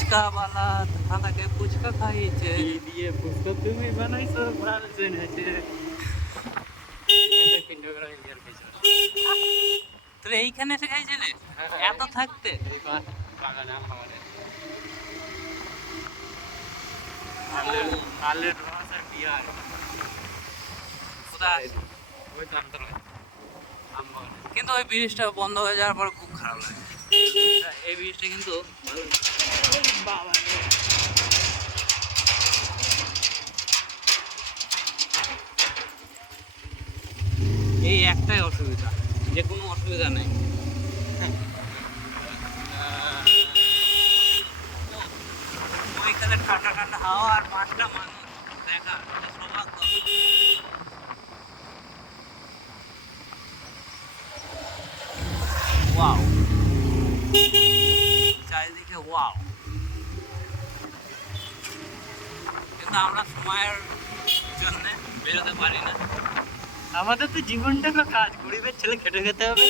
ফুচকা বালা দাদাকে ফুচকা খাইয়েছে। এই দিয়ে ফুচকা? তুমি বানাইছো ভালো জেনেছে। তুই এইখানে এসে খাইছিলি? এত থাকতে? আলের রস আর বিয়ার কোথায়? ওই কিন্তু ওই ব্রিজটা বন্ধ হয়ে যাওয়ার পর খুব খারাপ লাগে। এই ব্রিজটা কিন্তু এই একটাই অসুবিধা, যে কোনো অসুবিধা নেই। ওইখানে ঠান্ডা ঠান্ডা হাওয়া আর পাঁচটা মানুষ, দেখা, সৌভাগ্য। ওয়াও। চারিদিকে ওয়াও কিন্তু আমরা সময়ের জন্য বেরোতে পারি না আমাদের তো জীবনটা কাজ গরিবের ছেলে খেটে খেতে হবে।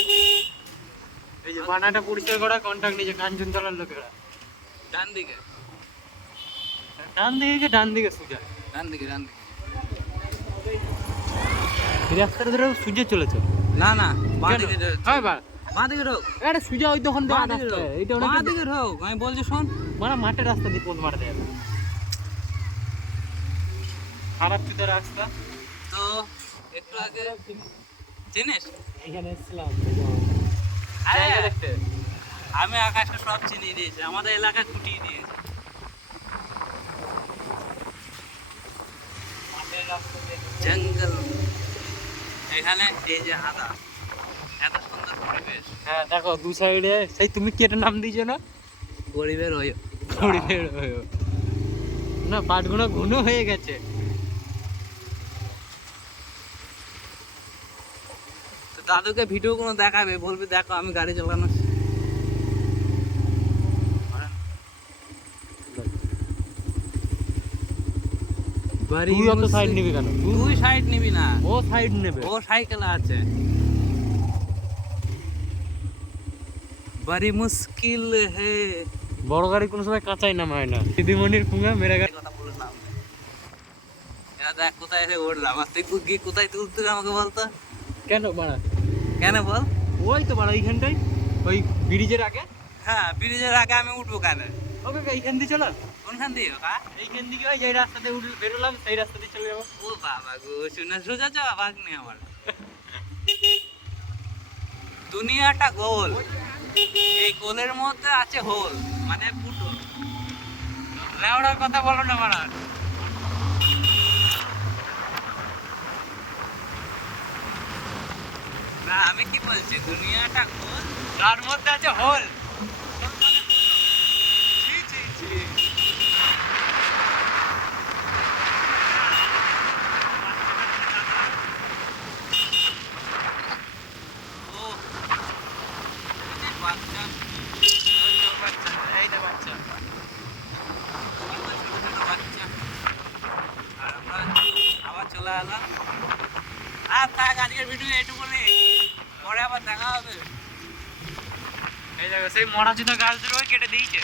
এই যে বানাটা পরিষ্কার করা কন্ট্যাক্ট নিয়েছে কাঞ্চনতলার লোকেরা। ডান দিকে। ডান দিকে কি ডান দিকে সুজা। ডান দিকে ডান দিকে। রাস্তাটা ধরে সুজে চলেছে। না না বাঁ দিকে হয় বা দিকে সুজা ওই দোকান বাঁ দিকে রাস্তা এইটা বাঁ দিকে ঢোক। আমি বলছি শোন। মানে মাঠের রাস্তা দিয়ে যাবে? খারাপ রাস্তা? তো একটু আগে চিনিস? এখানে এসেছিলাম। আরে আমি আকাশে সব চিনিয়ে দিয়েছি। আমাদের এলাকা কুটিয়ে দিয়েছে। জঙ্গল। এখানে এই যে আদা এত পরিবেশ হ্যাঁ দেখো দু সাইডে সেই তুমি কি নাম দিয়েছ না? গরিবের ওই গরিবের হয়েও। না পাটগুলো ঘন হয়ে গেছে। তো দাদুকে ভিডিও কোনো দেখাবে বলবি দেখো আমি গাড়ি চালানো বাড়ি তুই অত সাইড নিবি কেন? তুই সাইড নিবি না। ও সাইড নেবে। ও সাইকেল আছে। বড়ি মুশকিল হে। বড় গাড়ি কোনো সময় কাঁচাই নাম হয় না। দিদিমণির পুঙ্গা মেরে গাড়ি। কথা বলে নেই। এরা দেখ কোথায় এসে উঠলাম আর তুই গিয়ে কোথায় তুলতে আমাকে বলতো? কেন? বাড়া। কেন বল? ওই তো বাড়া এইখানটাই ওই ব্রিজের আগে। হ্যাঁ ব্রিজের আগে আমি উঠবো কেন ওকে এইখান দিয়ে চলো। কোনখান দিয়ে কা এইখান দিকে ওই যে রাস্তাতে উঠে বেরোলাম সেই রাস্তা দিয়ে চলে যাব। ও বাবা গো শুনে সোজা যাওয়া ভাগ নেই আমার। দুনিয়াটা গোল। এই গোলের মধ্যে আছে হোল মানে ফুটো লেওড়ার কথা বলো না মারা না, আমি কি বলছি, দুনিয়াটা গোল, তার মধ্যে আছে হোল গোল মানে ফুটো ছি ছি ছি ও এই যে বাচ্চা ওই যে বাচ্চা এই যে বাচ্চা ওই ছোট ছোট বাচ্চা আর আমরা আবার চলে এলাম আর থাক আজকের ভিডিও এইটুকু নেই পরে আবার দেখা হবে সেই মরা জুতো গাছ কেটে দিয়েছে।